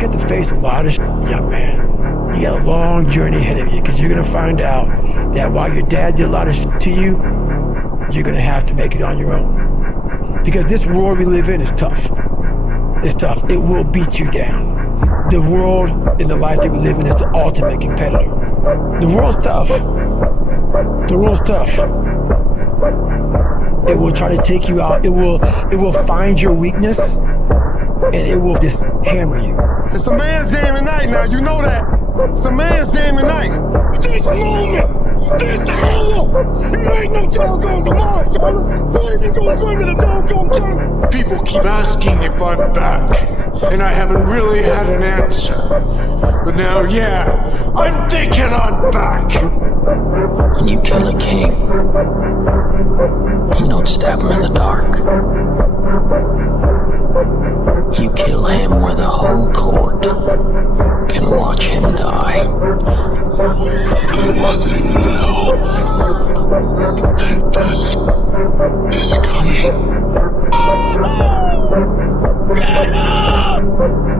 you have to face a lot of shit, young man. You got a long journey ahead of you, because you're gonna find out that while your dad did a lot of shit to you, you're gonna have to make it on your own. Because this world we live in is tough. It's tough. It will beat you down. The world and the life that we live in is the ultimate competitor. The world's tough. The world's tough. It will try to take you out. It will find your weakness, and it will just hammer you. It's a man's game tonight now, you know that. It's a man's game tonight. This moment, this hour, it ain't no doggone tomorrow, fellas. Why ain't you gonna bring me the doggone turn? People keep asking if I'm back, and I haven't really had an answer. But now, yeah, I'm thinking I'm back. When you kill a king, you don't stab him in the dark. You kill him where the whole court can watch him die. I wasn't know that this is coming. Get up!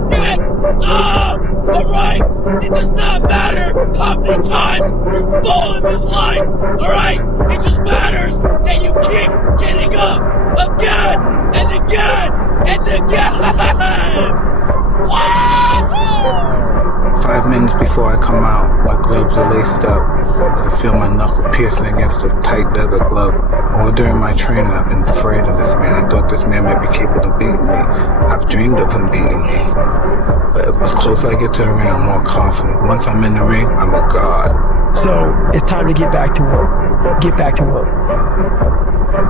Get up! Alright? It does not matter how many times you fall in this life. Alright? It just matters that you keep getting up again and again and again! Woo! 5 minutes before I come out, my gloves are laced up. I feel my knuckle piercing against a tight leather glove. All during my training, I've been afraid of this man. I thought this man might be capable of beating me. I've dreamed of him beating me. But as close I get to the ring, I'm more confident. Once I'm in the ring, I'm a god. So it's time to get back to work. Get back to work.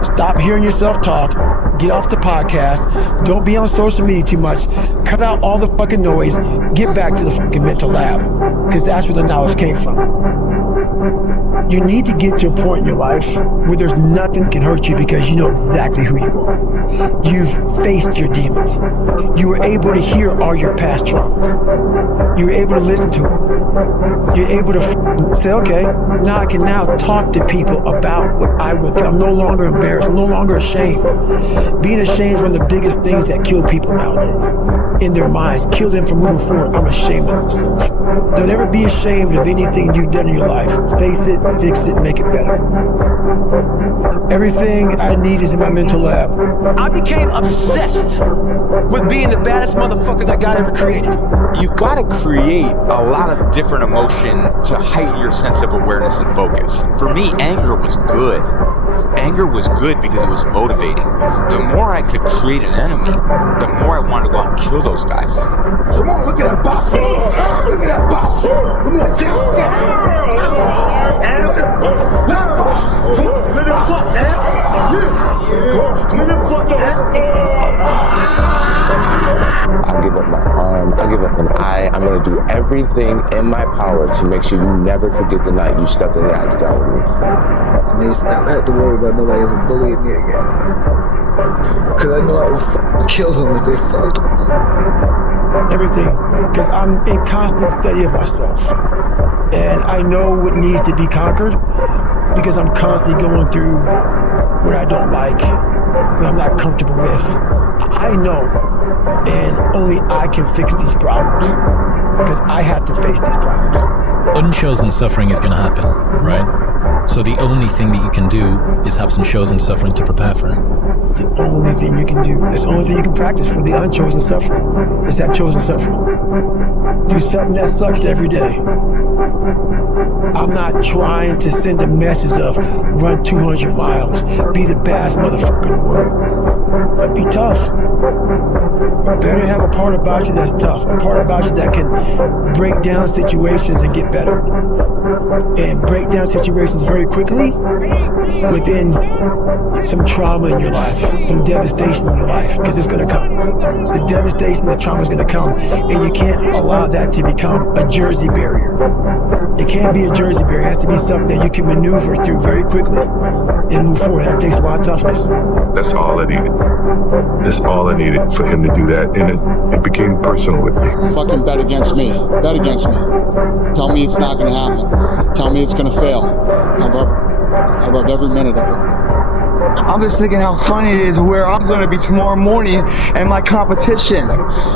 Stop hearing yourself talk. Get off the podcast. Don't be on social media too much. Cut out all the fucking noise. Get back to the fucking mental lab, because that's where the knowledge came from. You need to get to a point in your life where there's nothing can hurt you, because you know exactly who you are. You've faced your demons. You were able to hear all your past traumas. You were able to listen to them. You're able to say, okay, now I can now talk to people about what I went through. I'm no longer embarrassed. I'm no longer ashamed. Being ashamed is one of the biggest things that kill people nowadays. In their minds, kill them from moving forward. I'm ashamed of myself. Don't ever be ashamed of anything you've done in your life. Face it, fix it, make it better. Everything I need is in my mental lab. I became obsessed with being the baddest motherfucker that God ever created. You gotta create a lot of different emotion to heighten your sense of awareness and focus. For me, anger was good. Anger was good because it was motivating. The more I could create an enemy, the more I wanted to go out and kill those guys. Come on, look at that boss. Look at that boss. Come on, sit I'll give up my arm, I'll give up an eye. I'm gonna do everything in my power to make sure you never forget the night you stepped in the octagon with me. At least I don't have to worry about nobody ever bullying me again. Cause I know I will kill them if they fucked with me. Everything, because I'm in constant study of myself. And I know what needs to be conquered, because I'm constantly going through what I don't like, what I'm not comfortable with. I know, and only I can fix these problems, because I have to face these problems. Unchosen suffering is going to happen, right? So the only thing that you can do is have some chosen suffering to prepare for it. It's the only thing you can do. It's the only thing you can practice for the unchosen suffering. It's that chosen suffering. Do something that sucks every day. I'm not trying to send a message of run 200 miles, be the baddest motherfucker in the world. But be tough. You better have a part about you that's tough, a part about you that can break down situations and get better. And break down situations very quickly within some trauma in your life, some devastation in your life, because it's gonna come. The devastation, the trauma is gonna come, and you can't allow that to become a Jersey barrier. It can't be a Jersey barrier. It has to be something that you can maneuver through very quickly and move forward. That takes a lot of toughness. That's all I needed. That's all I needed for him to do that, and it became personal with me. Fucking bet against me. Bet against me. Tell me it's not gonna happen. Tell me it's gonna fail. I love every minute of it. I'm just thinking how funny it is where I'm going to be tomorrow morning and my competition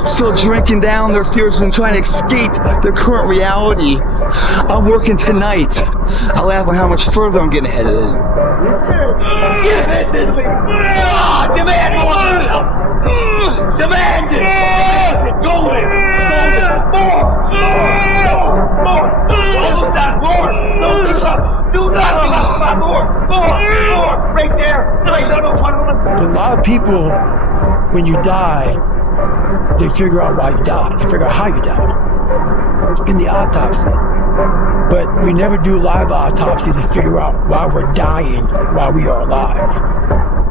still drinking down their fears and trying to escape their current reality. I'm working tonight. I laugh at how much further I'm getting ahead of them. Demand more! Demand it! Go there! More! Don't stop! More! Do not stop! More! Right there! A lot of people, when you die, they figure out why you died. They figure out how you died. In the autopsy. But we never do live autopsy to figure out why we're dying while we are alive.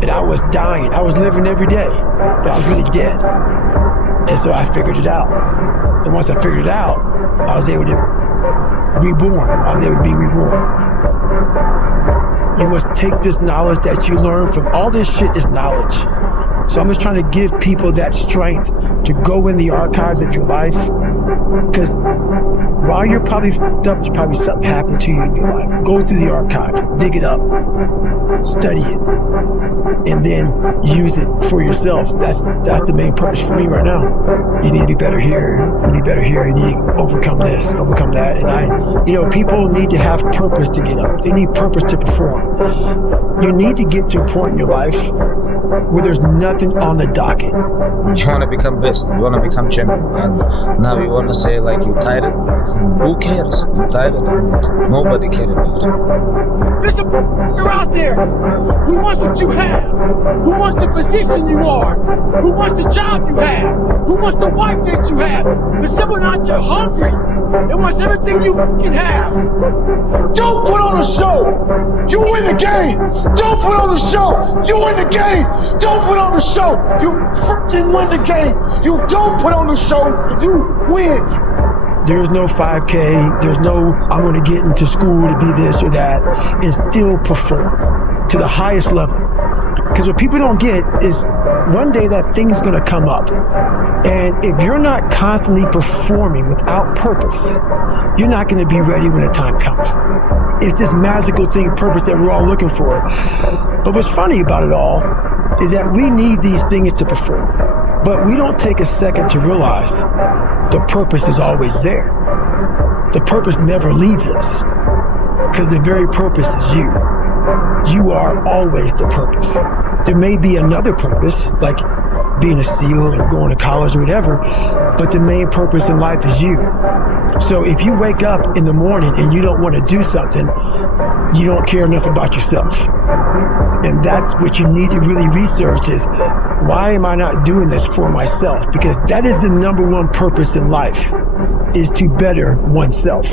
And I was dying. I was living every day, but I was really dead. And so I figured it out. And once I figured it out, I was able to reborn. I was able to be reborn. You must take this knowledge that you learn from all this shit is knowledge. So I'm just trying to give people that strength to go in the archives of your life. Because while you're probably f***ed up, there's probably something happened to you in your life. Go through the archives, dig it up, study it, and then use it for yourself. That's the main purpose for me right now. You need to be better here, you need to be better here, you need to overcome this, overcome that. And people need to have purpose to get up. They need purpose to perform. You need to get to a point in your life where there's nothing on the docket. You want to become best, you want to become champion, and now you want to say like you tired it? Who cares? You tired it or not? Nobody cares about it. There's a f***er out there who wants what you have, who wants the position you are, who wants the job you have, who wants the wife that you have. There's someone out there hungry and wants everything you can have. Don't put on a show. You win the game. Don't put on the show. You win the game. Don't put on the show. You freaking win the game. You don't put on the show. You win. There's no 5K. There's no, I'm going to get into school to be this or that, and still perform to the highest level. Because what people don't get is one day that thing's going to come up. And if you're not constantly performing without purpose, you're not going to be ready when the time comes. It's this magical thing, purpose, that we're all looking for. But what's funny about it all is that we need these things to perform. But we don't take a second to realize the purpose is always there. The purpose never leaves us, because the very purpose is you. You are always the purpose. There may be another purpose, like being a SEAL or going to college or whatever, but the main purpose in life is you. So if you wake up in the morning and you don't want to do something, you don't care enough about yourself. And that's what you need to really research is, why am I not doing this for myself? Because that is the number one purpose in life, is to better oneself.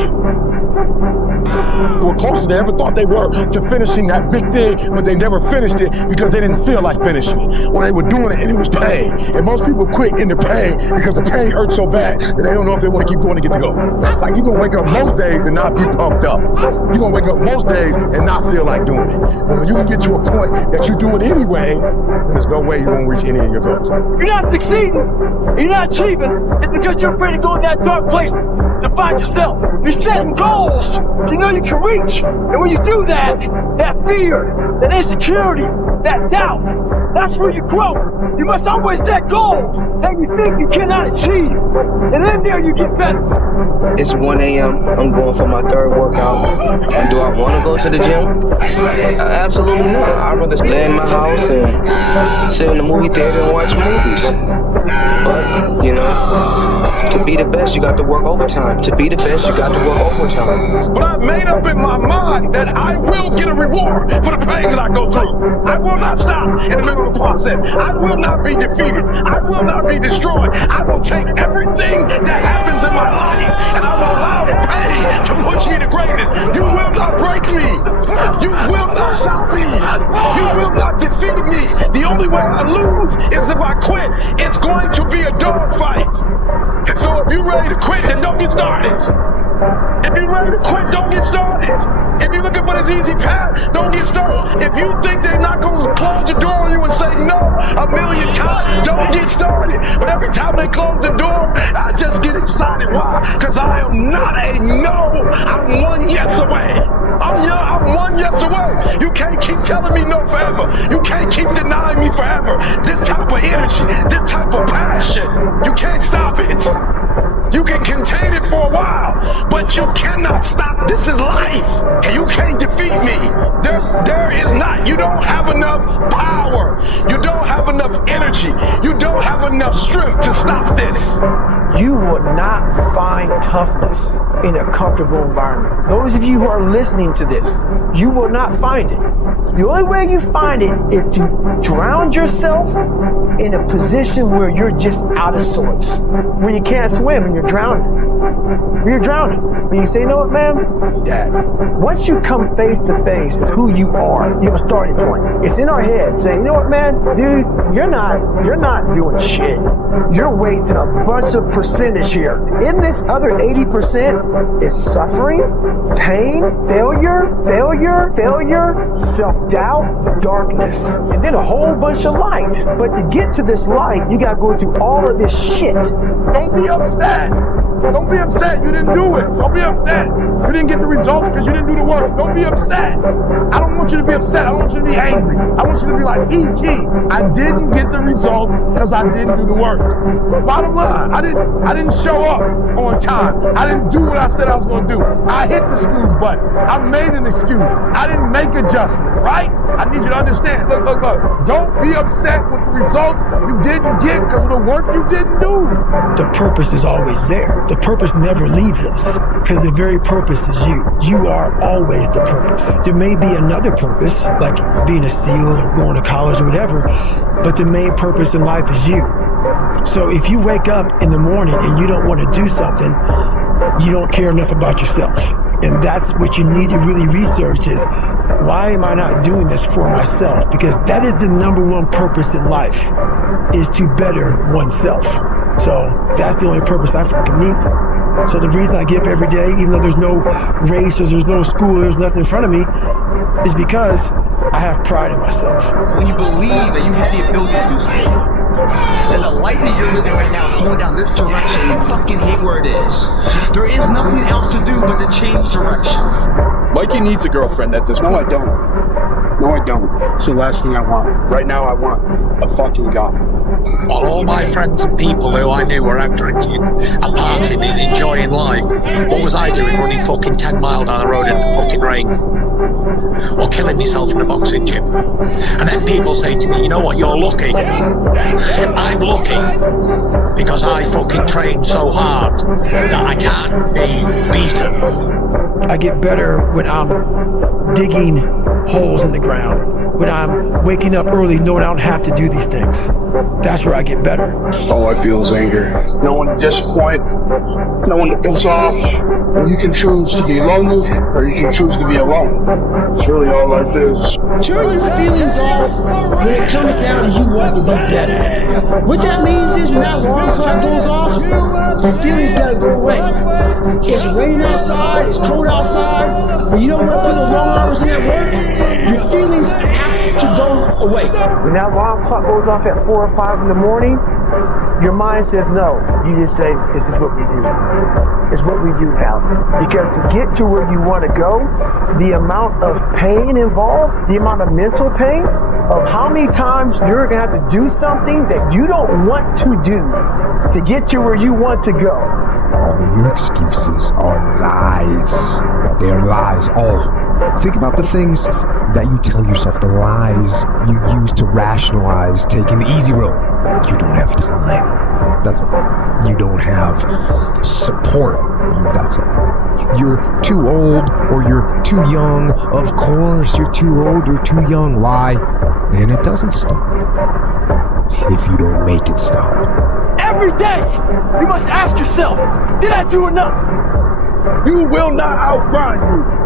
Were closer than they ever thought they were to finishing that big thing, but they never finished it because they didn't feel like finishing it. Or they were doing it and it was pain. And most people quit in the pain because the pain hurts so bad that they don't know if they want to keep going to get to go. Like, you're going to wake up most days and not be pumped up. You're going to wake up most days and not feel like doing it. But when you can get to a point that you do it anyway, then there's no way you won't reach any of your goals. You're not succeeding, you're not achieving, it's because you're afraid to go in that dark place to find yourself. You're setting goals you know you can reach. And when you do that, that fear, that insecurity, that doubt, that's where you grow. You must always set goals that you think you cannot achieve. And in there you get better. It's 1 a.m. I'm going for my third workout. Do I want to go to the gym? Absolutely not. I'd rather stay in my house and sit in the movie theater and watch movies. But, to be the best, you got to work overtime. To be the best, you got to work overtime. But I've made up in my mind that I will get a reward for the pain that I go through. I will not stop in the middle of the process. I will not be defeated. I will not be destroyed. I will take everything that happens in my life and I will allow the pain to push me to greatness. You will not break me. You will not stop me. You will not defeat me. The only way I lose is if I quit. It's going to be a dog fight. So if you're ready to quit, then don't get started. If you're ready to quit, don't get started. If you're looking for this easy path, don't get started. If you think they're not going to close the door on you and say no a million times, don't get started. But every time they close the door, I just get excited. Why? Because I am not a no. I'm one yes away. I'm one yes away. You can't keep telling me no forever. You can't keep denying me forever. This type of energy, this type of passion, you can't stop it. You can contain it for a while, but you cannot stop. This is life, and you can't defeat me. There is not. You don't have enough power. You don't have enough energy. You don't have enough strength to stop this. You will not find toughness in a comfortable environment. Those of you who are listening to this, you will not find it. The only way you find it is to drown yourself in a position where you're just out of sorts, where you can't swim and you're drowning. When you're drowning, when you say, you know what, man, Dad, once you come face to face with who you are, you have a starting point. It's in our head saying, you know what, man, dude, you're not doing shit. You're wasting a bunch of percentage here. In this other 80% is suffering, pain, failure, self-doubt, darkness, and then a whole bunch of light. But to get to this light, you gotta go through all of this shit. Don't be upset. Don't be upset. You didn't do it. Don't be upset. You didn't get the results because you didn't do the work. Don't be upset. I don't want you to be upset. I don't want you to be angry. I want you to be like, E.T., I didn't get the results because I didn't do the work. Bottom line, I didn't show up on time. I didn't do what I said I was going to do. I hit the snooze button. I made an excuse. I didn't make adjustments, right? I need you to understand. Look. Don't be upset with the results you didn't get because of the work you didn't do. The purpose is always there. The purpose never leaves us because the very purpose is you. You are always the purpose. There may be another purpose, like being a SEAL or going to college or whatever, but the main purpose in life is you. So if you wake up in the morning and you don't want to do something, you don't care enough about yourself. And that's what you need to really research is, why am I not doing this for myself? Because that is the number one purpose in life, is to better oneself. So that's the only purpose I fucking need. So the reason I get up every day, even though there's no race or there's no school, there's nothing in front of me, is because I have pride in myself. When you believe that you have the ability to do something, and the life that you're living right now is going down this direction, you fucking hate where it is. There is nothing else to do but to change directions. Mikey needs a girlfriend at this point. No, I don't. No, I don't. It's the last thing I want. Right now, I want a fucking gun. While all my friends and people who I knew were out drinking and partying and enjoying life, what was I doing, running fucking 10 miles down the road in the fucking rain? Or killing myself in a boxing gym? And then people say to me, you know what, you're lucky. I'm lucky because I fucking trained so hard that I can't be beaten. I get better when I'm digging holes in the ground, when I'm waking up early knowing I don't have to do these things. That's where I get better. All I feel is anger. No one to disappoint, no one to piss off. You can choose to be lonely or you can choose to be alone. It's really all life is. Turn your feelings off when it comes down to you wanting to be better. What that means is when that alarm clock goes off, your feelings gotta go away. It's raining outside, it's cold outside, but you don't want to put those long hours in at work, your feelings have to go away. When that alarm clock goes off at 4 or 5 in the morning, your mind says no. You just say, this is what we do. It's what we do now. Because to get to where you want to go, the amount of pain involved, the amount of mental pain, of how many times you're going to have to do something that you don't want to do to get to where you want to go. All of your excuses are lies. They're lies, all of them. Think about the things that you tell yourself, the lies you use to rationalize taking the easy road. You don't have time. That's a lie. You don't have support. That's a lie. You're too old or you're too young. Of course, you're too old or too young. Lie. And it doesn't stop if you don't make it stop. Every day, you must ask yourself, did I do enough? You will not outgrind me.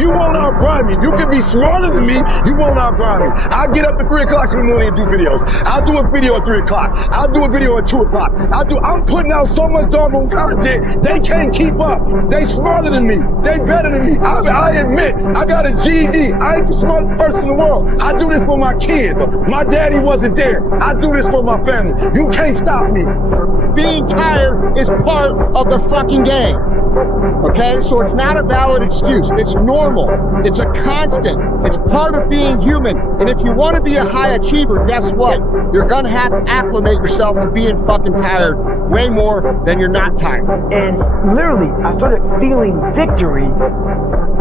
You won't outgrind me. You can be smarter than me. You won't outgrind me. I'll get up at 3 o'clock in the morning and do videos. I'll do a video at 3 o'clock. I'll do a video at 2 o'clock. I'm putting out so much doggone content, they can't keep up. They smarter than me. They better than me. I admit, I got a GED. I ain't the smartest person in the world. I do this for my kids. My daddy wasn't there. I do this for my family. You can't stop me. Being tired is part of the fucking game. Okay, so it's not a valid excuse. It's normal. It's a constant. It's part of being human. And if you want to be a high achiever, guess what? You're gonna have to acclimate yourself to being fucking tired way more than you're not tired. And literally, I started feeling victory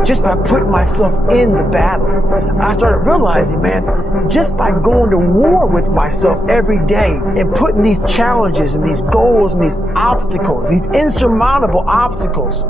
just by putting myself in the battle. I started realizing, man, just by going to war with myself every day and putting these challenges and these goals and these obstacles, these insurmountable obstacles,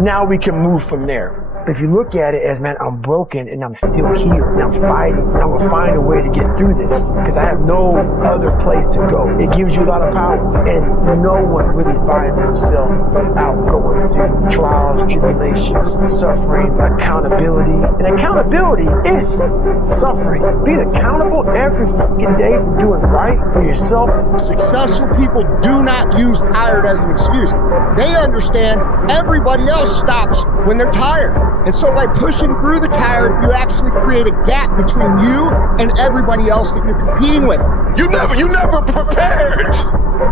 now we can move from there. If you look at it as, man, I'm broken and I'm still here and I'm fighting and I'm gonna find a way to get through this because I have no other place to go. It gives you a lot of power, and no one really finds himself without going through trials, tribulations, suffering, accountability. And accountability is suffering. Being accountable every fucking day for doing right for yourself. Successful people do not use tired as an excuse. They understand everybody else stops when they're tired. And so by pushing through the tired, you actually create a gap between you and everybody else that you're competing with. You never prepared.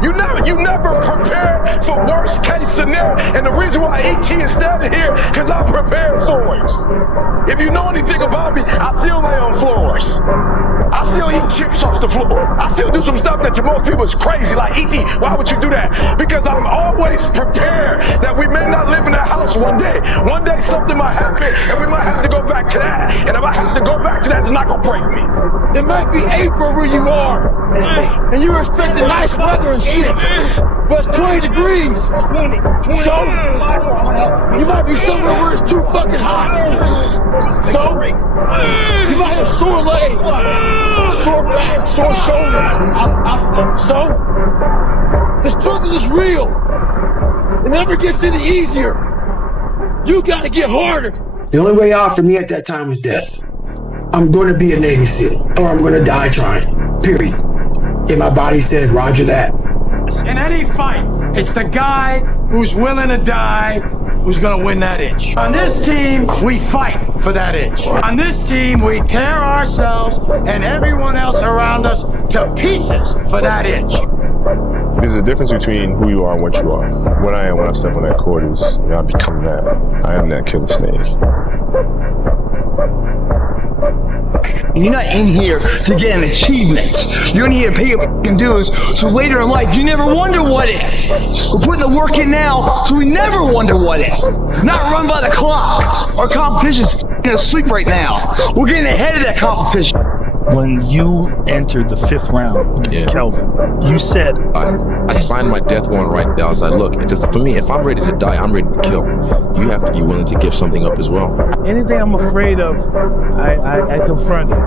You never prepared for worst case scenario. And the reason why ET is standing here, because I prepared for it. If you know anything about me, I still lay on floors. I still eat chips off the floor. I still do some stuff that to most people is crazy. Like, ET, why would you do that? Because I'm always prepared that we may not live in that house one day. One day something might happen and we might have to go back to that. And if I have to go back to that, it's not gonna break me. It might be April where you are, and you're expecting nice weather and shit, but it's 20 degrees. So, you might be somewhere where it's too fucking hot. So, you might have sore legs, sore back, sore shoulders. So, the struggle is real. It never gets any easier. You gotta get harder. The only way out for me at that time was death. I'm going to be a Navy SEAL, or I'm going to die trying, period. And my body said, roger that. In any fight, it's the guy who's willing to die who's gonna win that itch. On this team, we fight for that itch. On this team, we tear ourselves and everyone else around us to pieces for that itch. There's a difference between who you are and what you are. What I am when I step on that court is, I become that. I am that killer snake. You're not in here to get an achievement. You're in here to pay your fucking dues, so later in life you never wonder what if. We're putting the work in now, so we never wonder what if. Not run by the clock. Our competition's asleep right now. We're getting ahead of that competition. When you entered the 5th round against Kelvin, you said, I signed my death warrant right there. I was like, look, because for me, if I'm ready to die, I'm ready to kill. You have to be willing to give something up as well. Anything I'm afraid of, I confront it.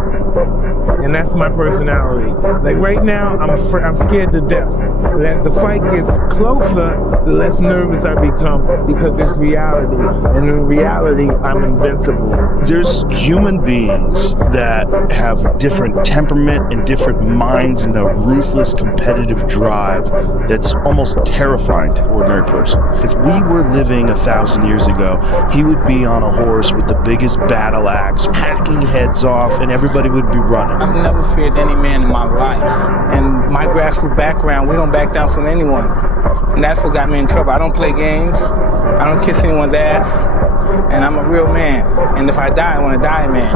And that's my personality. Like right now, I'm scared to death. But as the fight gets closer, the less nervous I become because it's reality. And in reality, I'm invincible. There's human beings that have different temperament and different minds and a ruthless competitive drive that's almost terrifying to an ordinary person. If we were living 1,000 years ago, he would be on a horse with the biggest battle axe, hacking heads off, and everybody would be running. I've never feared any man in my life. And my grassroots background, we don't back down from anyone. And that's what got me in trouble. I don't play games. I don't kiss anyone's ass. And I'm a real man. And if I die, I want to die a man.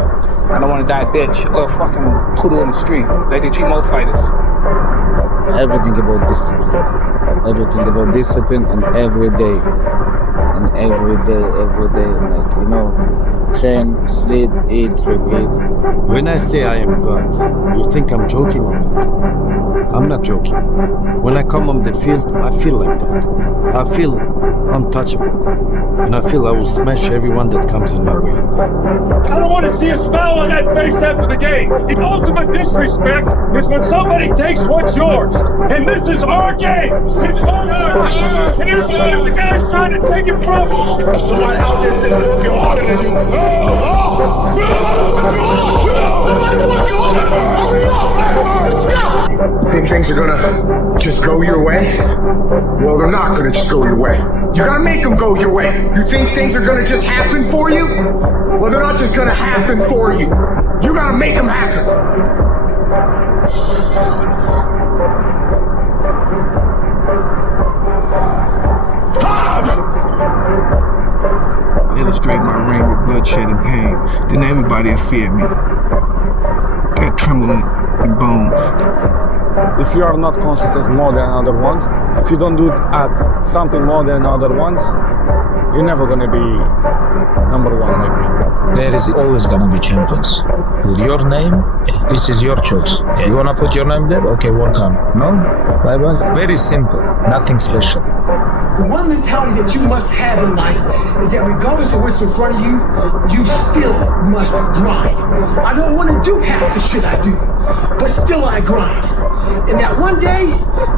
I don't want to die a bitch or fucking poodle in the street like they treat most fighters. Everything about discipline. Everything about discipline, and every day. And every day, like, you know, train, sleep, eat, repeat. When I say I am God, you think I'm joking or not? I'm not joking. When I come on the field, I feel like that. I feel untouchable. And I feel I will smash everyone that comes in my way. I don't want to see a smile on that face after the game. The ultimate disrespect is when somebody takes what's yours. And this is our game. It's our game. And there's a bunch of guys trying to take it from you. Somebody out there sitting working harder than you. Somebody working harder. Let's go. You think things are gonna just go your way? Well, they're not gonna just go your way. You gotta make them go your way. You think things are gonna just happen for you? Well, they're not just gonna happen for you. You gotta make them happen. bloodshed and pain, then everybody will fear me. They're trembling in bones. If you are not conscious as more than other ones, if you don't do at something more than other ones, you're never gonna be number one like me. There is always gonna be champions. With your name, this is your choice. You wanna put your name there? Okay, welcome. No? Bye-bye. Very simple, nothing special. The one mentality that you must have in life is that regardless of what's in front of you, you still must grind. I don't want to do half the shit I do, but still I grind. And that one day,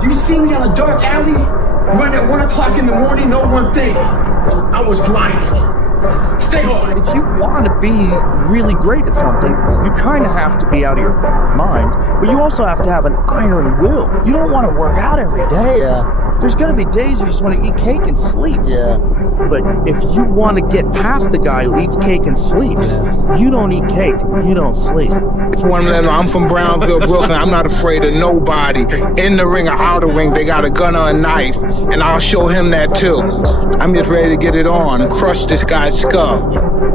you see me on a dark alley, run at 1 o'clock in the morning, know one thing, I was grinding. Stay hard. If you want to be really great at something, you kind of have to be out of your mind, but you also have to have an iron will. You don't want to work out every day. Yeah. There's going to be days you just want to eat cake and sleep. Yeah. But if you want to get past the guy who eats cake and sleeps, you don't eat cake, you don't sleep. I'm from Brownsville, Brooklyn. I'm not afraid of nobody. In the ring or out of the ring, they got a gun or a knife, and I'll show him that too. I'm just ready to get it on and crush this guy's skull.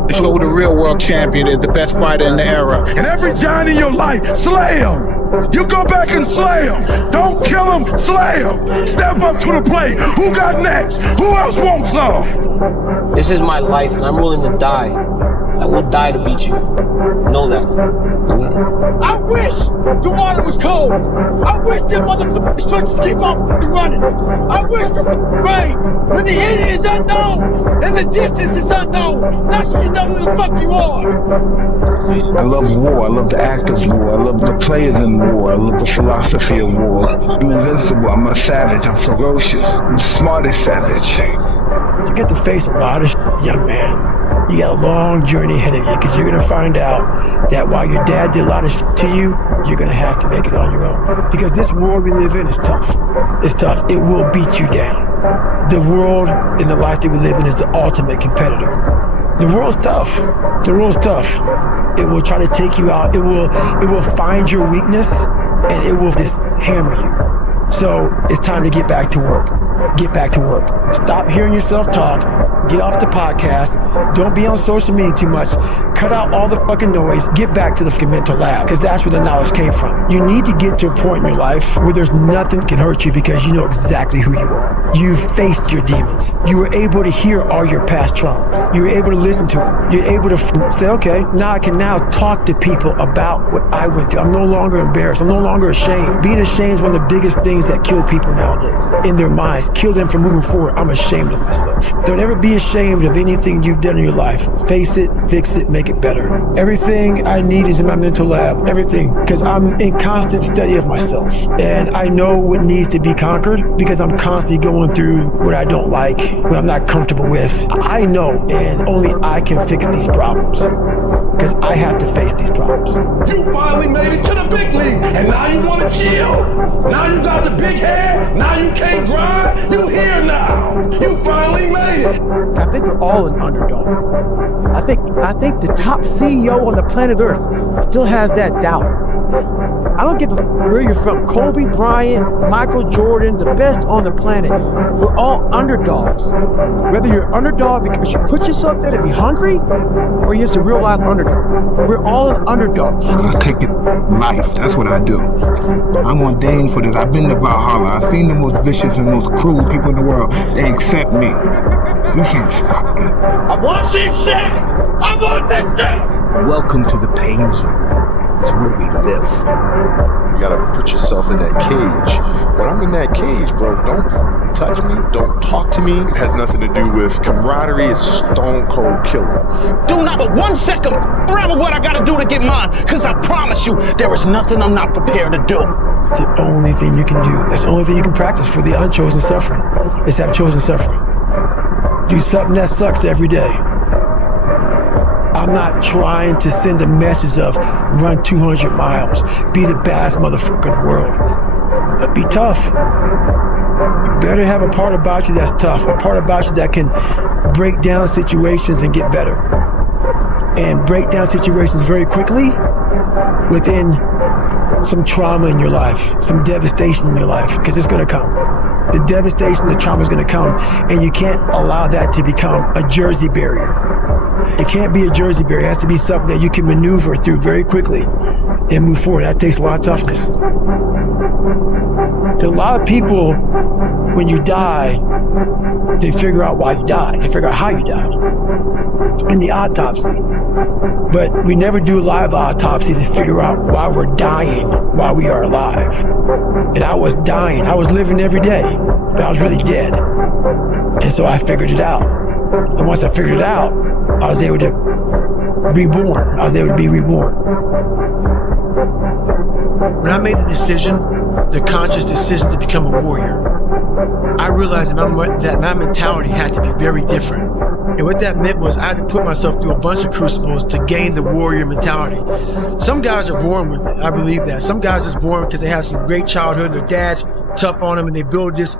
To show who the real world champion is, the best fighter in the era. And every giant in your life, slay him. You go back and slay him. Don't kill him, slay him. Step up to the plate. Who got next? Who else wants some? This is my life, and I'm willing to die. I will die to beat you. Know that. I wish the water was cold. I wish them motherfucking structures keep on running. I wish the rain when the end is unknown and the distance is unknown. That's when you know who the fuck you are. I love war. I love the act of war. I love the players in war. I love the philosophy of war. I'm invincible. I'm a savage. I'm ferocious. I'm the smartest savage. You get to face a lot of young man. You got a long journey ahead of you because you're going to find out that while your dad did a lot of to you, you're going to have to make it on your own. Because this world we live in is tough. It's tough. It will beat you down. The world and the life that we live in is the ultimate competitor. The world's tough. The world's tough. It will try to take you out. It will find your weakness and it will just hammer you. So it's time to get back to work. Get back to work. Stop hearing yourself talk. Get off the podcast. Don't be on social media too much. Cut out all the fucking noise. Get back to the fucking mental lab, because that's where the knowledge came from. You need to get to a point in your life where there's nothing can hurt you because you know exactly who you are. You've faced your demons. You were able to hear all your past traumas. You were able to listen to them. You're able to say, okay, now I can now talk to people about what I went through. I'm no longer embarrassed. I'm no longer ashamed. Being ashamed is one of the biggest things that kill people nowadays. In their minds, kill them from moving forward. I'm ashamed of myself. Don't ever be ashamed of anything you've done in your life. Face it, fix it, make it better. Everything I need is in my mental lab. Everything. Because I'm in constant study of myself. And I know what needs to be conquered because I'm constantly going through what I don't like, what I'm not comfortable with. I know, and only I can fix these problems. Because I have to face these problems. You finally made it to the big league, and now you want to chill? Now you got the big head? Now you can't grind? You here now. You finally made it. I think we're all an underdog. I think the top CEO on the planet Earth still has that doubt. I don't give a where you're from. Kobe Bryant, Michael Jordan, the best on the planet. We're all underdogs. Whether you're an underdog because you put yourself there to be hungry, or you're just a real life underdog. We're all an underdog. I take it life. That's what I do. I'm ordained for this. I've been to Valhalla. I've seen the most vicious and most cruel people in the world. They accept me. You can't stop me. I want this shit! I want this shit! Welcome to the pain zone. It's where we live. You gotta put yourself in that cage. When I'm in that cage, bro, don't touch me, don't talk to me. It has nothing to do with camaraderie. It's stone cold killer. Do not but 1 second around with what I gotta do to get mine, cause I promise you, there is nothing I'm not prepared to do. It's the only thing you can do. That's the only thing you can practice for the unchosen suffering. Is have chosen suffering. Do something that sucks every day. I'm not trying to send a message of run 200 miles, be the baddest motherfucker in the world. But be tough. You better have a part about you that's tough, a part about you that can break down situations and get better. And break down situations very quickly within some trauma in your life, some devastation in your life, because it's gonna come. The devastation, the trauma is gonna come, and you can't allow that to become a Jersey barrier. It can't be a Jersey bear. It has to be something that you can maneuver through very quickly and move forward. That takes a lot of toughness. To a lot of people, when you die, they figure out why you died. They figure out how you died in the autopsy. But we never do a live autopsy to figure out why we're dying while we are alive. And I was dying. I was living every day, but I was really dead. And so I figured it out. And once I figured it out, I was able to reborn. I was able to be reborn. When I made the decision, the conscious decision to become a warrior, I realized that my mentality had to be very different. And what that meant was I had to put myself through a bunch of crucibles to gain the warrior mentality. Some guys are born with it. I believe that. Some guys are born because they have some great childhood, their dad's tough on them, and they build this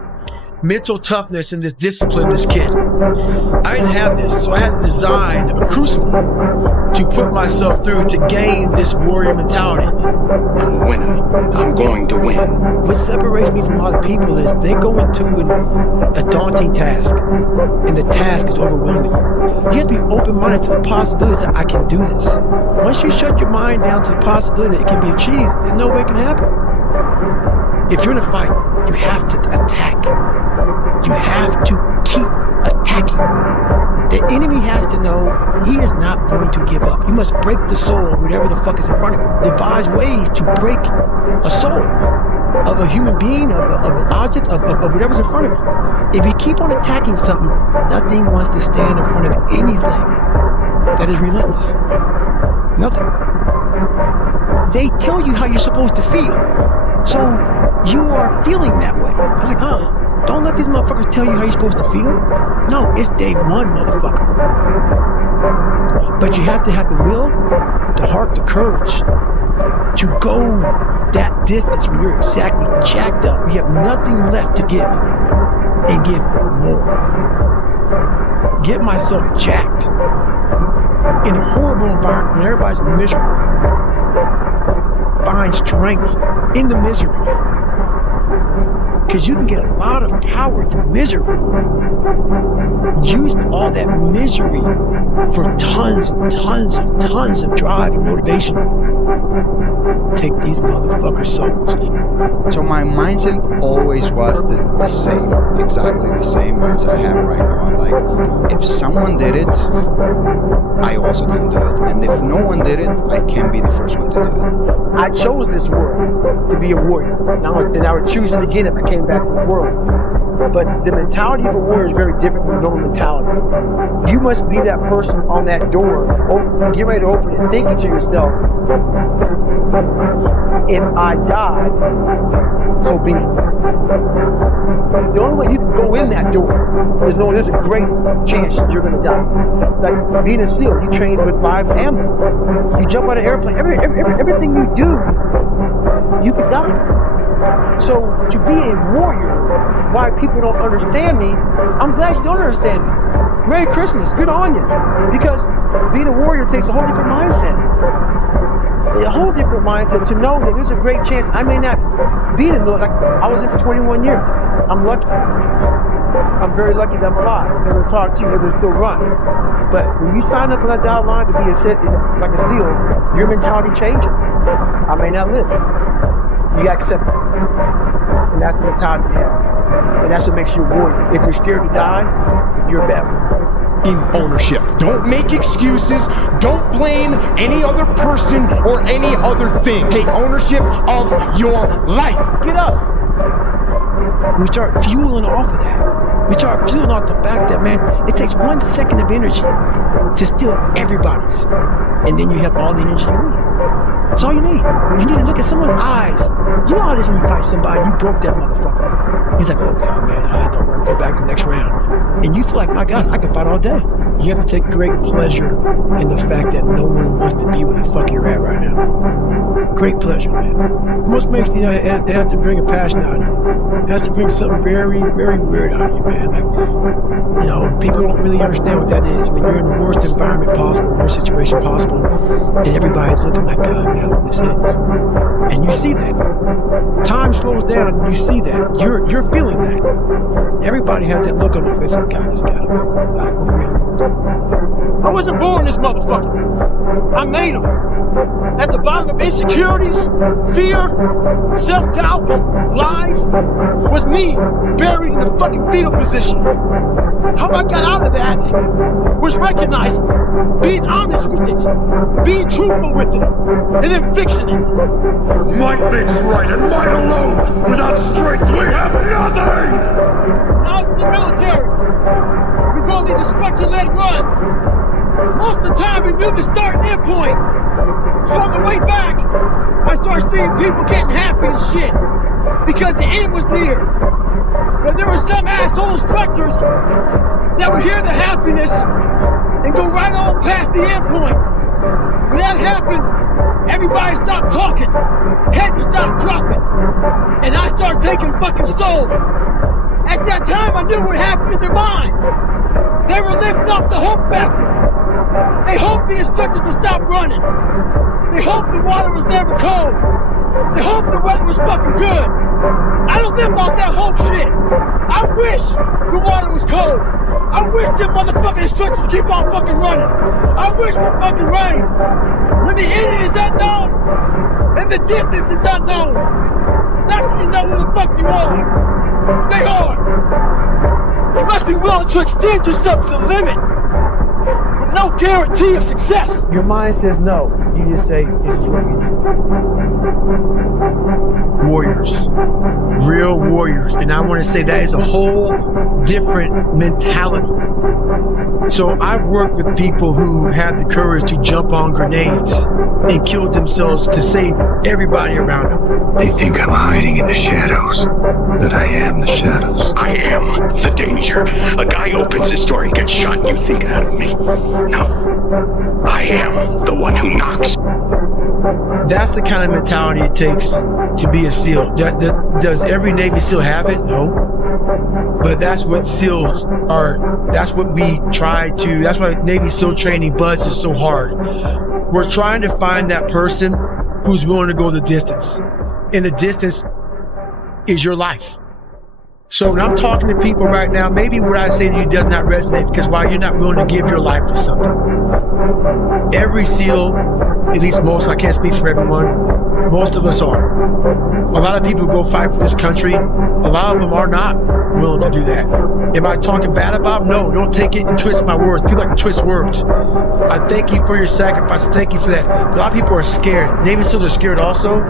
mental toughness and this discipline, this kid. I didn't have this, so I had to design a crucible to put myself through to gain this warrior mentality. I'm a winner. I'm going to win. What separates me from a lot of people is they go into a daunting task, and the task is overwhelming. You have to be open-minded to the possibilities that I can do this. Once you shut your mind down to the possibility that it can be achieved, there's no way it can happen. If you're in a fight, you have to attack. You have to keep attacking. The enemy has to know he is not going to give up. You must break the soul of whatever the fuck is in front of you. Devise ways to break a soul of a human being, of an object, of whatever's in front of you. If you keep on attacking something, nothing wants to stand in front of anything that is relentless. Nothing. They tell you how you're supposed to feel. So you are feeling that way. I was like, don't let these motherfuckers tell you how you're supposed to feel. No, it's day one, motherfucker. But you have to have the will, the heart, the courage to go that distance when you're exactly jacked up. You have nothing left to give and give more. Get myself jacked in a horrible environment when everybody's miserable. Find strength in the misery. Because you can get a lot of power through misery. Using all that misery for tons and tons and tons of drive and motivation. Take these motherfuckers' souls. So my mindset always was the same, exactly the same as I have right now. I'm like, if someone did it, I also can do it. And if no one did it, I can be the first one to do it. I chose this world to be a warrior. And I would choose it again if I came back to this world. But the mentality of a warrior is very different from normal mentality. You must be that person on that door, get ready to open it, thinking to yourself, if I die, so be it. The only way you can go in that door is knowing there's a great chance you're going to die. Like being a SEAL, you train with live ammo. You jump out of an airplane. Everything you do, you could die. So to be a warrior, why people don't understand me, I'm glad you don't understand me. Merry Christmas, good on you. Because being a warrior takes a whole different mindset. A whole different mindset to know that there's a great chance I may not be in the military. Like I was in for 21 years. I'm lucky. I'm very lucky that I'm alive. Never talk to you, able to still run. But when you sign up on that dotted line to be like a SEAL, your mentality changes. I may not live. You accept it. And that's the mentality you have. And that's what makes you a warrior. If you're scared to die, you're better. In ownership. Don't make excuses. Don't blame any other person or any other thing. Take ownership of your life. Get up. We start fueling off of that. We start fueling off the fact that, man, it takes 1 second of energy to steal everybody's. And then you have all the energy you need. That's all you need. You need to look at someone's eyes. You know how it is when you fight somebody, you broke that motherfucker. He's like, oh God, man, I don't want to go back to the next round. And you feel like, my God, I can fight all day. You have to take great pleasure in the fact that no one wants to be where the fuck you're at right now. Great pleasure, man. Most makes it has to bring a passion out of you. It has to bring something very, very weird out of you, man. Like, people don't really understand what that is. When you're in the worst environment possible, the worst situation possible, and everybody's looking like, God, man, I hope this ends. And you see that. Time slows down, and you see that. You're feeling that. Everybody has that look on their face like, God, this gotta be. I wasn't born this motherfucker. I made him. At the bottom of insecurities, fear, self-doubt, lies, was me buried in the fucking fetal position. How I got out of that was recognizing, being honest with it, being truthful with it, and then fixing it. Might makes right, and might alone. Without strength, we have nothing! When I was in the military, we go on these instructor-led runs. Most of the time, we knew the start and end point. So on the way back, I started seeing people getting happy and shit because the end was near. But there were some asshole instructors that would hear the happiness and go right on past the end point. When that happened, everybody stopped talking, heads stopped dropping, and I started taking fucking soul. At that time, I knew what happened in their mind. They were lifting up the hope factor. They hoped the instructors would stop running. They hoped the water was never cold. They hoped the weather was fucking good. I don't live off that hope shit. I wish the water was cold. I wish them motherfucking instructors keep on fucking running. I wish for fucking rain. When the end is unknown and the distance is unknown, that's when you know who the fuck you are. They are. You must be willing to extend yourself to the limit. With no guarantee of success. Your mind says no. You just say, this is what we do. Warriors. Real warriors. And I want to say that is a whole different mentality. So I've worked with people who have the courage to jump on grenades and kill themselves to save everybody around them. They think I'm hiding in the shadows, but I am the shadows. I am the danger. A guy opens his door and gets shot and you think that of me. No. I am the one who knocks. That's the kind of mentality it takes to be a SEAL. Does every Navy SEAL have it? No. But that's what SEALs are. That's what we try to. That's why Navy SEAL training buzz is so hard. We're trying to find that person who's willing to go the distance. And the distance is your life. So when I'm talking to people right now, maybe what I say to you does not resonate because why you're not willing to give your life for something. Every SEAL, at least most, I can't speak for everyone, most of us are. A lot of people who go fight for this country, a lot of them are not willing to do that. Am I talking bad about them? No, don't take it and twist my words. People like to twist words. I thank you for your sacrifice. I thank you for that. A lot of people are scared. Navy SEALs are scared also.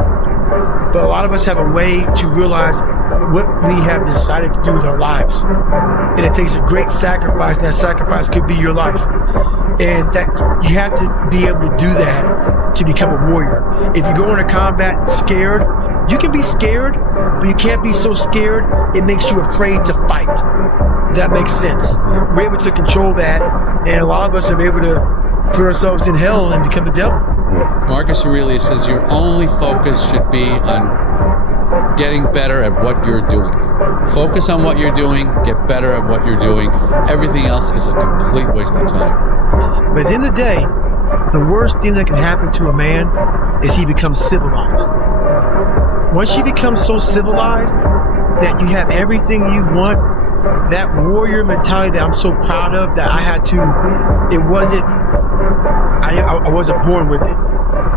But a lot of us have a way to realize what we have decided to do with our lives. And it takes a great sacrifice, and that sacrifice could be your life. And that you have to be able to do that to become a warrior. If you go into combat scared, you can be scared, but you can't be so scared it makes you afraid to fight. That makes sense. We're able to control that, and a lot of us are able to put ourselves in hell and become the devil. Marcus Aurelius says your only focus should be on getting better at what you're doing. Focus on what you're doing, get better at what you're doing. Everything else is a complete waste of time. But at the end of the day, the worst thing that can happen to a man is he becomes civilized. Once you become so civilized that you have everything you want, that warrior mentality that I'm so proud of, that I had to, I wasn't born with it.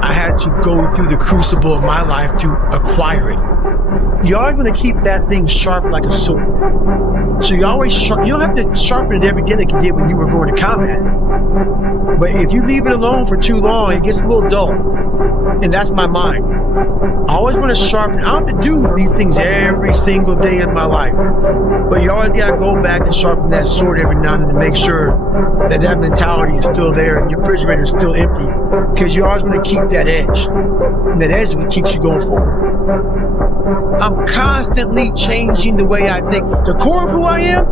I had to go through the crucible of my life to acquire it. You're always going to keep that thing sharp like a sword. So you always you don't have to sharpen it every day like you did when you were going to combat. But if you leave it alone for too long, it gets a little dull. And that's my mind. I always want to sharpen. I don't have to do these things every single day of my life. But you always got to go back and sharpen that sword every now and then to make sure that that mentality is still there and your refrigerator is still empty. Because you always want to keep that edge. And that edge is what keeps you going forward. I'm constantly changing the way I think. The core of who I am,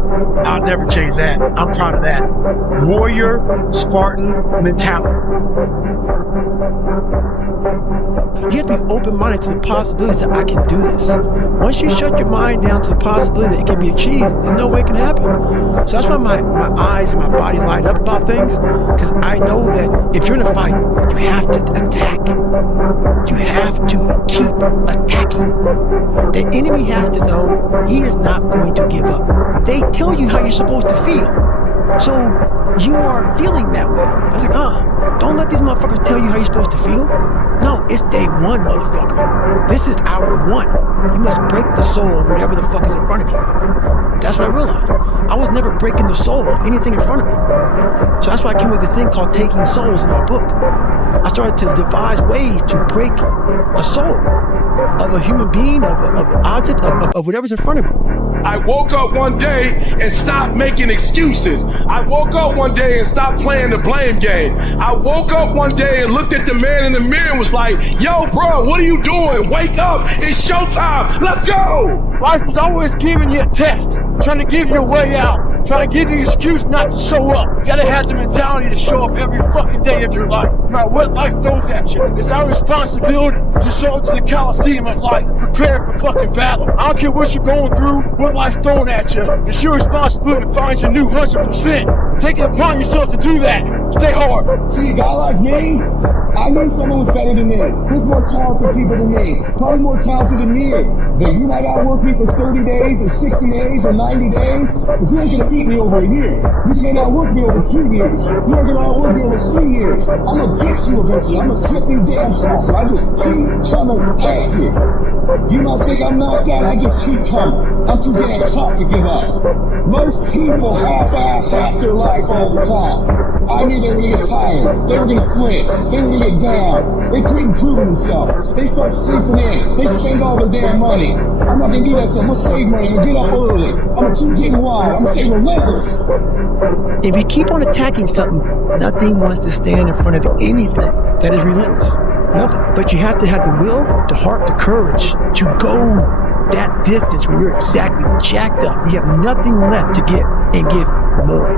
I'll never change that. I'm proud of that. Warrior, Spartan mentality. You have to be open-minded to the possibilities that I can do this. Once you shut your mind down to the possibility that it can be achieved, there's no way it can happen. So that's why my eyes and my body light up about things, because I know that if you're in a fight, you have to attack. You have to keep attacking. The enemy has to know he is not going to give up. They tell you how you're supposed to feel. So you are feeling that way. I was like, don't let these motherfuckers tell you how you're supposed to feel. No, it's day one, motherfucker. This is hour one. You must break the soul of whatever the fuck is in front of you. That's what I realized. I was never breaking the soul of anything in front of me. So that's why I came up with this thing called Taking Souls in my book. I started to devise ways to break a soul of a human being, of an object, of whatever's in front of me. I woke up one day and stopped making excuses. I woke up one day and stopped playing the blame game. I woke up one day and looked at the man in the mirror and was like, yo, bro, what are you doing? Wake up. It's showtime. Let's go. Life was always giving you a test, trying to give you a way out, trying to give you an excuse not to show up. You gotta have the mentality to show up every fucking day of your life, no matter what life throws at you. It's our responsibility to show up to the Coliseum of life, prepare for fucking battle. I don't care what you're going through, what life's throwing at you. It's your responsibility to find your new 100%. Take it upon yourself to do that. Stay hard. See, a guy like me, I knew someone was better than me. There's more talented people than me. Probably more talented than me. But you might outwork me for 30 days or 60 days or 90 days, but you ain't gonna beat me over a year. You can't outwork me over 2 years. You ain't gonna outwork me over 3 years. I'm gonna get you eventually. I'm a dripping damn saucer. I just keep coming at you. You might think I'm knocked out, I just keep coming. I'm too damn tough to give up. Most people half-ass half their life all the time. I knew they were gonna get tired, they were gonna flinch, they were gonna get down, they quit improving themselves, they start sleeping in, they spend all their damn money. I'm not gonna do that, so I'm gonna save money, I'm gonna get up early, I'm gonna keep getting wild, I'm gonna stay relentless. If you keep on attacking something, nothing wants to stand in front of anything that is relentless. Nothing. But you have to have the will, the heart, the courage to go that distance when you're exactly jacked up. You have nothing left to give and give more.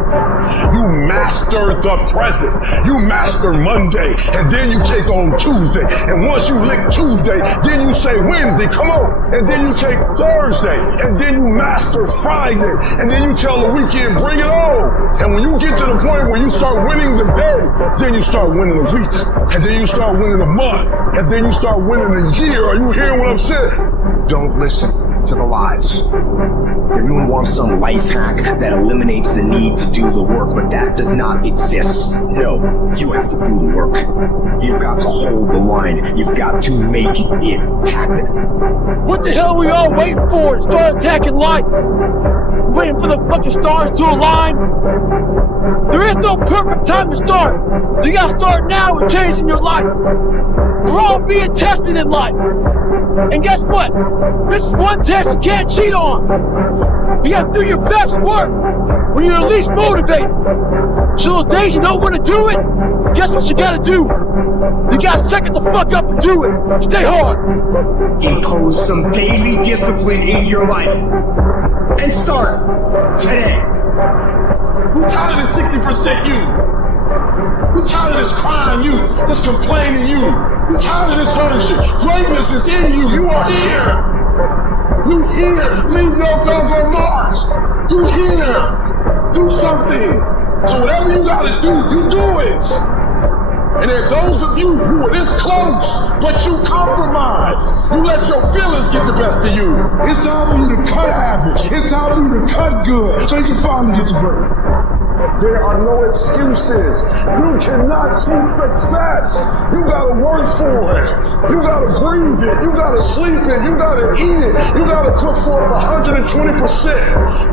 You master the present. You master Monday, and then you take on Tuesday. And once you lick Tuesday, then you say Wednesday, come on. And then you take Thursday, and then you master Friday. And then you tell the weekend, bring it on. And when you get to the point where you start winning the day, then you start winning the week. And then you start winning the month. And then you start winning the year. Are you hearing what I'm saying? Don't listen to the lies. Everyone wants some life hack that eliminates the need to do the work, but that does not exist. No, you have to do the work. You've got to hold the line. You've got to make it happen. What the hell are we all waiting for to start attacking life? Waiting for the fucking stars to align? There is no perfect time to start. You gotta start now with changing your life. We're all being tested in life. And guess what? This is one test you can't cheat on. You have to do your best work when you're least motivated. So those days you don't want to do it, guess what you gotta do? You gotta second the fuck up and do it. Stay hard. Impose some daily discipline in your life. And start today. Who tired of this 60% you? Who tired of this crying you? This complaining you? Who tired of this version? Greatness is in you. You are here. You here. Leave your guns on march. You here. Do something. So whatever you gotta do, you do it. And there are those of you who are this close, but you compromised. You let your feelings get the best of you. It's time for you to cut average. It's time for you to cut good, so you can finally get to work. There are no excuses. You cannot cheat success. You gotta work for it. You gotta breathe it. You gotta sleep it. You gotta eat it. You gotta put forth 120%.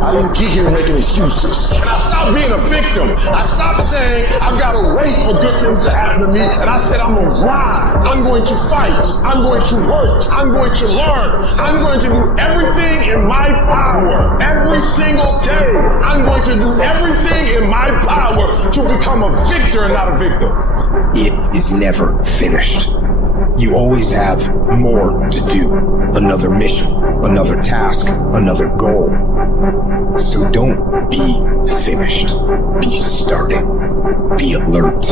I didn't get here making excuses. And I stopped being a victim. I stopped saying I gotta wait for good things to happen to me. And I said I'm gonna grind. I'm going to fight. I'm going to work. I'm going to learn. I'm going to do everything in my power. Every single day. I'm going to do everything in my power to become a victor and not a victim. It is never finished. You always have more to do. Another mission, another task, another goal. So don't be finished. Be starting. Be alert.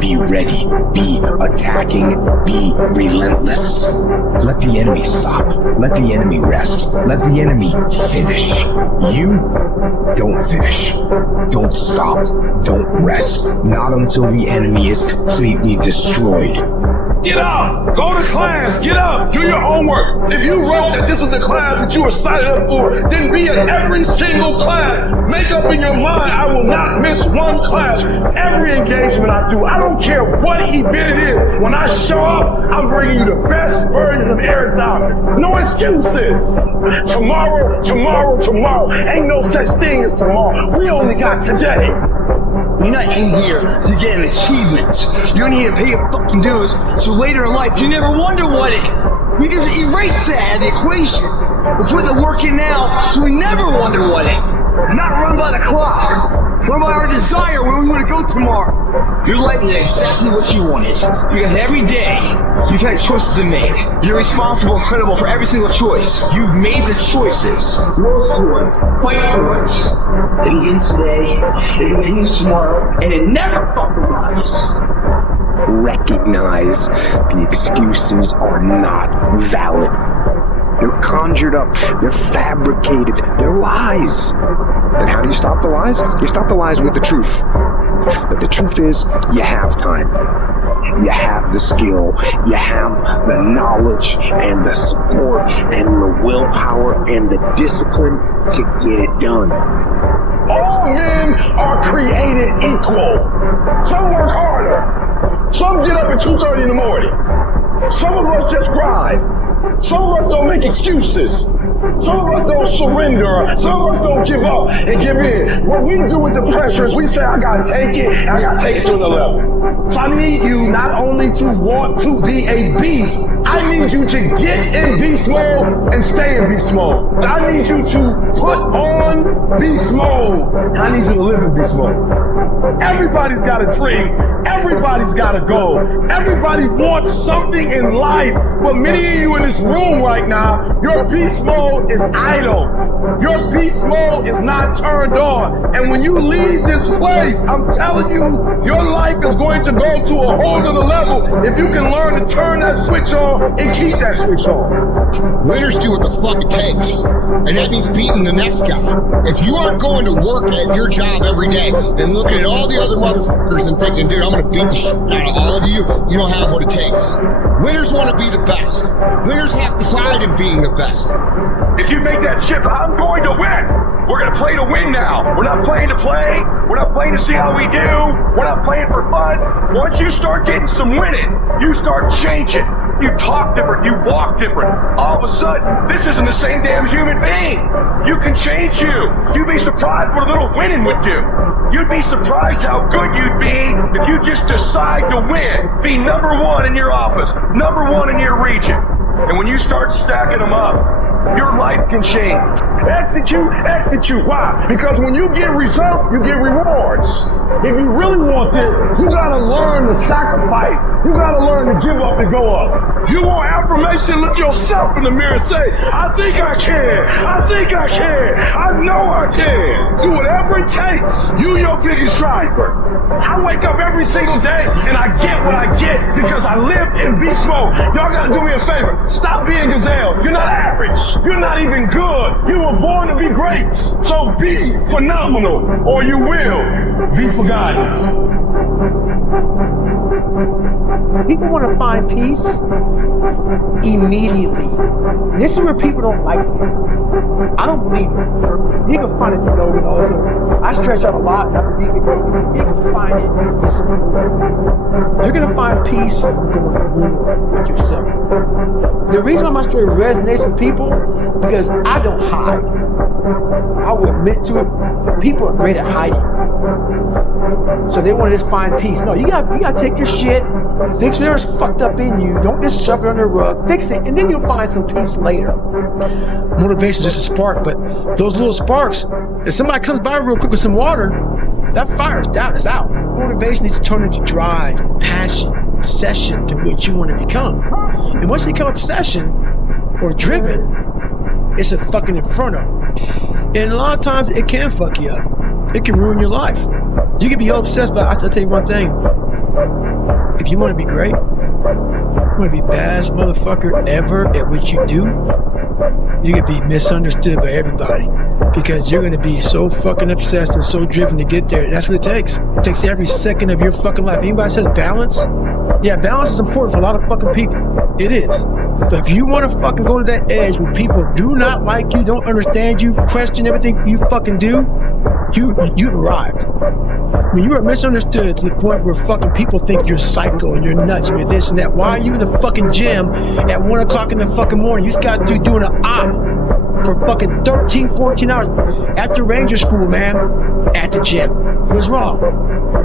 Be ready. Be attacking. Be relentless. Let the enemy stop. Let the enemy rest. Let the enemy finish. You don't finish. Don't stop. Don't rest. Not until the enemy is completely destroyed. Get up! Go to class! Get up! Do your homework! If you wrote that this is the class that you were signed up for, then be at every single class. Make up in your mind, I will not miss one class. Every engagement I do, I don't care what event it is. When I show up, I'm bringing you the best version of Eric Dobbin. No excuses. Tomorrow, tomorrow, tomorrow. Ain't no such thing as tomorrow. We only got today. You're not in here to get an achievement. You're in here to pay your fucking dues, so later in life you never wonder what if. We just erase that out of the equation. We put the work in now, so we never wonder what if. Not run by the clock. Run by our desire where we want to go tomorrow. Your life is exactly what you wanted. Because every day, you've had choices to make. You're responsible and credible for every single choice. You've made the choices. Work for it. Fight for it. It begins today, it continues tomorrow, and it never fucking dies. Recognize the excuses are not valid. They're conjured up, they're fabricated, they're lies. And how do you stop the lies? You stop the lies with the truth. But the truth is, you have time. You have the skill, you have the knowledge and the support and the willpower and the discipline to get it done. All men are created equal. Some work harder. Some get up at 2:30 in the morning. Some of us just grind. Some of us don't make excuses. Some of us don't surrender. Some of us don't give up and give in. What we do with the pressure is we say, I gotta take it, and I gotta take it to another level. So I need you not only to want to be a beast, I need you to get in beast mode and stay in beast mode. I need you to put on beast mode. I need you to live in beast mode. Everybody's got a dream. Everybody's got a goal. Everybody wants something in life. But many of you in this room right now, your beast mode is idle. Your beast mode is not turned on. And when you leave this place, I'm telling you, your life is going to go to a whole other level if you can learn to turn that switch on and keep that switch on. Winners do what the fuck it takes. And that means beating the next guy. If you aren't going to work at your job every day and looking at all the other motherfuckers and thinking, dude, I'm gonna beat the shit out of all of you, you don't have what it takes. Winners want to be the best. Winners have pride in being the best. If you make that shift, I'm going to win. We're going to play to win now. We're not playing to play. We're not playing to see how we do. We're not playing for fun. Once you start getting some winning, you start changing. You talk different. You walk different. All of a sudden, this isn't the same damn human being. You can change you. You'd be surprised what a little winning would do. You'd be surprised how good you'd be if you just decide to win. Be number one in your office, number one in your region. And when you start stacking them up, your life can change. Execute, execute. Why? Because when you get results, you get rewards. If you really want this, you gotta learn to sacrifice. You gotta learn to give up and go up. You want affirmation? Look yourself in the mirror and say, I think I can. I think I can. I know I can. Do whatever it takes. You your biggest driver. I wake up every single day and I get what I get because I live in beast mode. Y'all gotta do me a favor. Stop being gazelle. You're not average. You're not even good. You were born to be great. So be phenomenal or you will be forgotten. People want to find peace immediately. This is where people don't like it. I don't believe it. You can find it, Goggins also. I stretch out a lot and I believe it, Goggins. You can find it in some war. You're going to find peace from going to war with yourself. The reason why my story resonates with people, because I don't hide. I will admit to it. People are great at hiding. So they want to just find peace. No, you got to take your shit, fix whatever's fucked up in you. Don't just shove it under the rug. Fix it, and then you'll find some peace later. Motivation is just a spark, but those little sparks, if somebody comes by real quick with some water, that fire's down, it's out. Motivation needs to turn into drive, passion, obsession to what you want to become. And once you become obsession or driven, it's a fucking inferno. And a lot of times it can fuck you up. It can ruin your life. You can be obsessed, but I'll tell you one thing. If you want to be great, you want to be baddest motherfucker ever at what you do, you can be misunderstood by everybody because you're going to be so fucking obsessed and so driven to get there. That's what it takes. It takes every second of your fucking life. Anybody says balance, Yeah, balance is important for a lot of fucking people. It is. But if you want to fucking go to that edge where people do not like you, don't understand you, question everything you fucking do, you've arrived. When you are misunderstood to the point where fucking people think you're psycho and you're nuts and you're this and that, why are you in the fucking gym at 1 o'clock in the fucking morning? You just got to doing an op for fucking 13, 14 hours at the Ranger School, man, at the gym. What's wrong?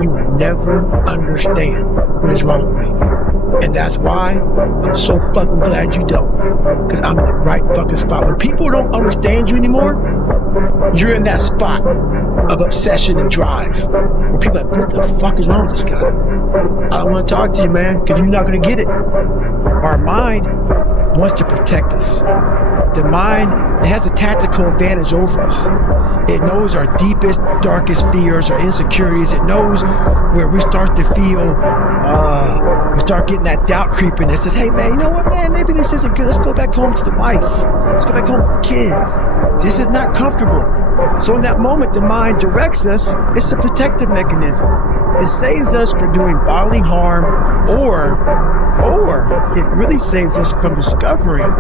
You will never understand what is wrong with me. And that's why I'm so fucking glad you don't. Because I'm in the right fucking spot. When people don't understand you anymore, you're in that spot of obsession and drive. Where people are like, what the fuck is wrong with this guy? I don't want to talk to you, man, because you're not going to get it. Our mind wants to protect us. The mind has a tactical advantage over us. It knows our deepest, darkest fears, our insecurities. It knows where we start to feel, we start getting that doubt creeping. It says, hey man, you know what, man, maybe this isn't good. Let's go back home to the wife. Let's go back home to the kids. This is not comfortable. So in that moment, the mind directs us. It's a protective mechanism. It saves us from doing bodily harm, or it really saves us from discovering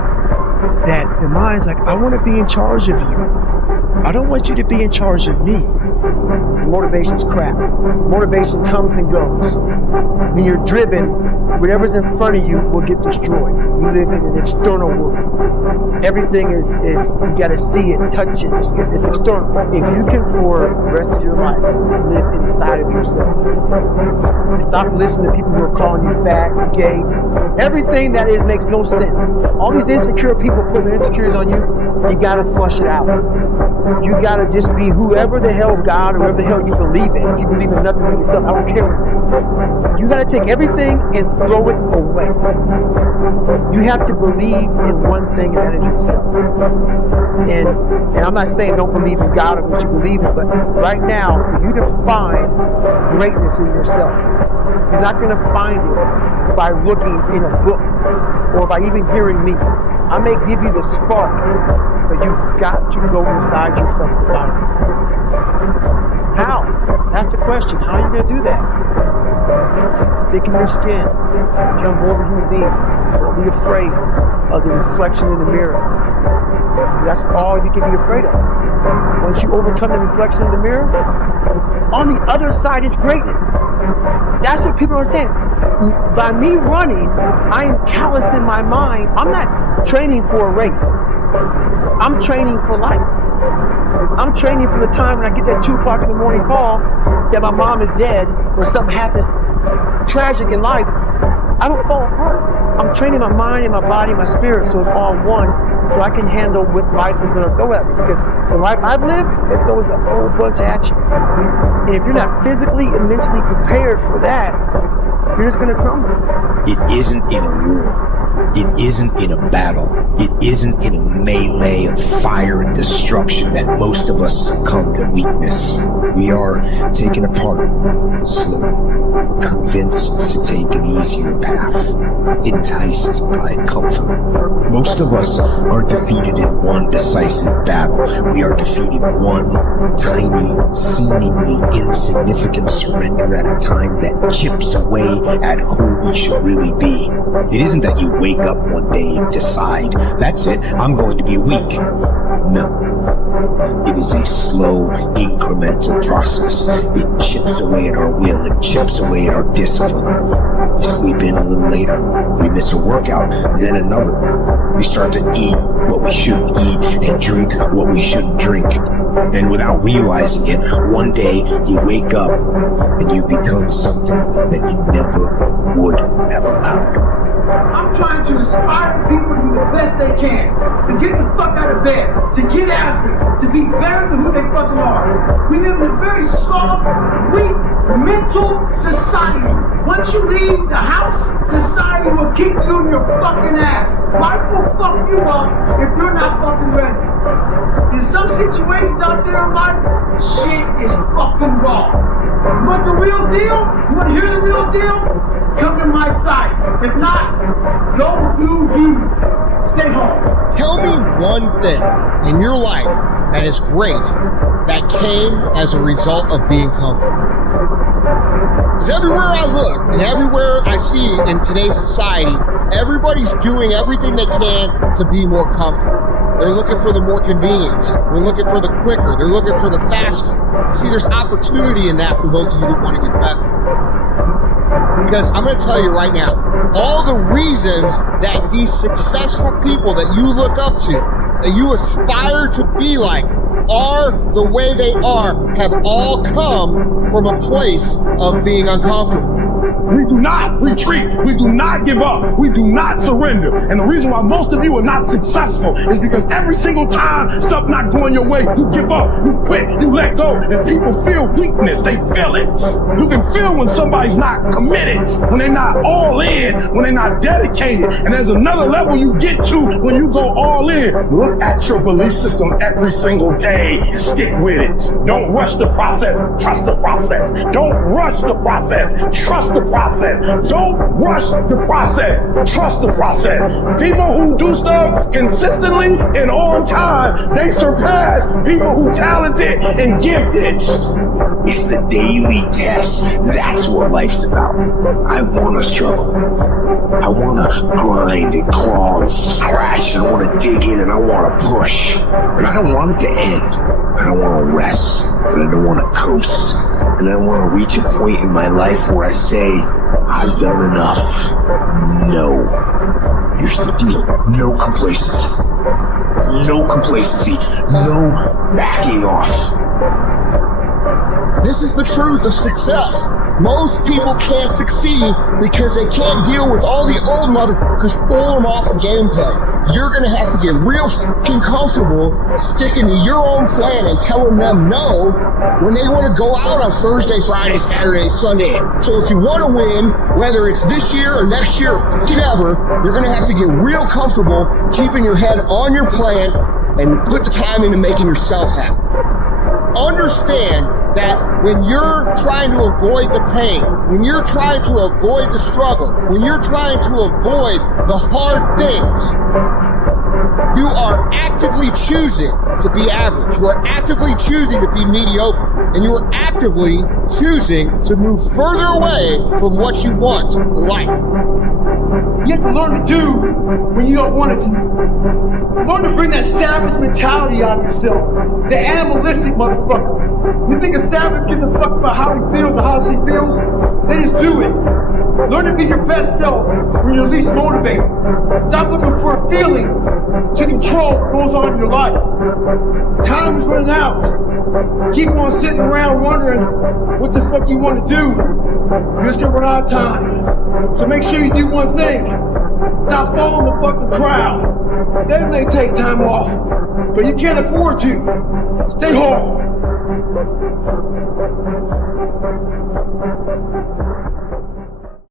that the mind's like, I want to be in charge of you. I don't want you to be in charge of me. Motivation's crap. Motivation comes and goes. When you're driven, whatever's in front of you will get destroyed. You live in an external world. Everything is you gotta see it, touch it. It's external. If you can for the rest of your life live inside of yourself, stop listening to people who are calling you fat, gay, everything that is makes no sense. All these insecure people putting their insecurities on you, you gotta flush it out. You gotta just be whoever the hell God or whoever the hell you believe in. If you believe in nothing but yourself, I don't care what it is. You gotta take everything and throw it away. You have to believe in one thing, and that is yourself. And I'm not saying don't believe in God or what you believe in, but right now, for you to find greatness in yourself, you're not gonna find it by looking in a book or by even hearing me. I may give you the spark, but you've got to go inside yourself to find it. How? That's the question. How are you going to do that? Thicken your skin. Become more of a human being. Don't be afraid of the reflection in the mirror. That's all you can be afraid of. Once you overcome the reflection in the mirror, on the other side is greatness. That's what people understand. By me running, I am callous in my mind. I'm not training for a race. I'm training for life. I'm training for the time when I get that 2 o'clock in the morning call that my mom is dead or something happens tragic in life. I don't fall apart. I'm training my mind and my body, my spirit, so it's all one, so I can handle what life is going to throw at me. Because the life I've lived, it throws a whole bunch at you. And if you're not physically and mentally prepared for that, you're just going to crumble. It isn't in a war. It isn't in a battle. It isn't in a melee of fire and destruction that most of us succumb to weakness. We are taken apart slowly, convinced to take an easier path, enticed by comfort. Most of us aren't defeated in one decisive battle. We are defeated one tiny, seemingly insignificant surrender at a time that chips away at who we should really be. It isn't that you wake up one day and decide, that's it, I'm going to be weak. No. It is a slow, incremental process. It chips away at our will. It chips away at our discipline. We sleep in a little later. We miss a workout, then another. We start to eat what we shouldn't eat and drink what we shouldn't drink. And without realizing it, one day you wake up and you become something that you never would have allowed. I'm trying to inspire people to do the best they can, to get the fuck out of bed, to get after it, to be better than who they fucking are. We live in a very soft, weak, mental society. Once you leave the house, society will kick you in your fucking ass. Life will fuck you up if you're not fucking ready. In some situations out there in life, shit is fucking raw. You want the real deal? You want to hear the real deal? Come to my side. If not, go do you. Stay home. Tell me one thing in your life that is great that came as a result of being comfortable. Because everywhere I look and everywhere I see in today's society, everybody's doing everything they can to be more comfortable. They're looking for the more convenience. They're looking for the quicker. They're looking for the faster. See, there's opportunity in that for those of you that want to get better. Because I'm going to tell you right now, all the reasons that these successful people that you look up to, that you aspire to be like, are the way they are, have all come from a place of being uncomfortable. We do not retreat. We do not give up. We do not surrender. And the reason why most of you are not successful is because every single time stuff not going your way, you give up, you quit, you let go. And people feel weakness. They feel it. You can feel when somebody's not committed, when they're not all in, when they're not dedicated. And there's another level you get to when you go all in. Look at your belief system every single day. Stick with it. Don't rush the process. Trust the process. Don't rush the process. Trust the process. Don't rush the process. Trust the process. People who do stuff consistently and on time, they surpass people who talented and gifted. It's the daily test. That's what life's about. I want to struggle. I want to grind and claw and scratch, and I want to dig in and I want to push. But I don't want it to end. I don't want to rest, but I don't want to coast. And I want to reach a point in my life where I say, I've done enough. No. Here's the deal. No complacency. No complacency. No backing off. This is the truth of success. Most people can't succeed because they can't deal with all the old motherfuckers pulling them off the gameplay. You're gonna have to get real fucking comfortable sticking to your own plan and telling them no when they want to go out on Thursday, Friday, Saturday, Sunday. So if you want to win, whether it's this year or next year or ever, you're gonna have to get real comfortable keeping your head on your plan and put the time into making yourself happy. Understand that when you're trying to avoid the pain, when you're trying to avoid the struggle, when you're trying to avoid the hard things, you are actively choosing to be average. You are actively choosing to be mediocre. And you are actively choosing to move further away from what you want in life. You have to learn to do when you don't want to do. Learn to bring that savage mentality out of yourself. The animalistic motherfucker. You think a savage gives a fuck about how he feels or how she feels? They just do it. Learn to be your best self when you're least motivated. Stop looking for a feeling to control what goes on in your life. Time is running out. Keep on sitting around wondering what the fuck you want to do. You're just gonna run out of time. So make sure you do one thing. Stop following the fucking crowd. They may take time off, but you can't afford to. Stay home.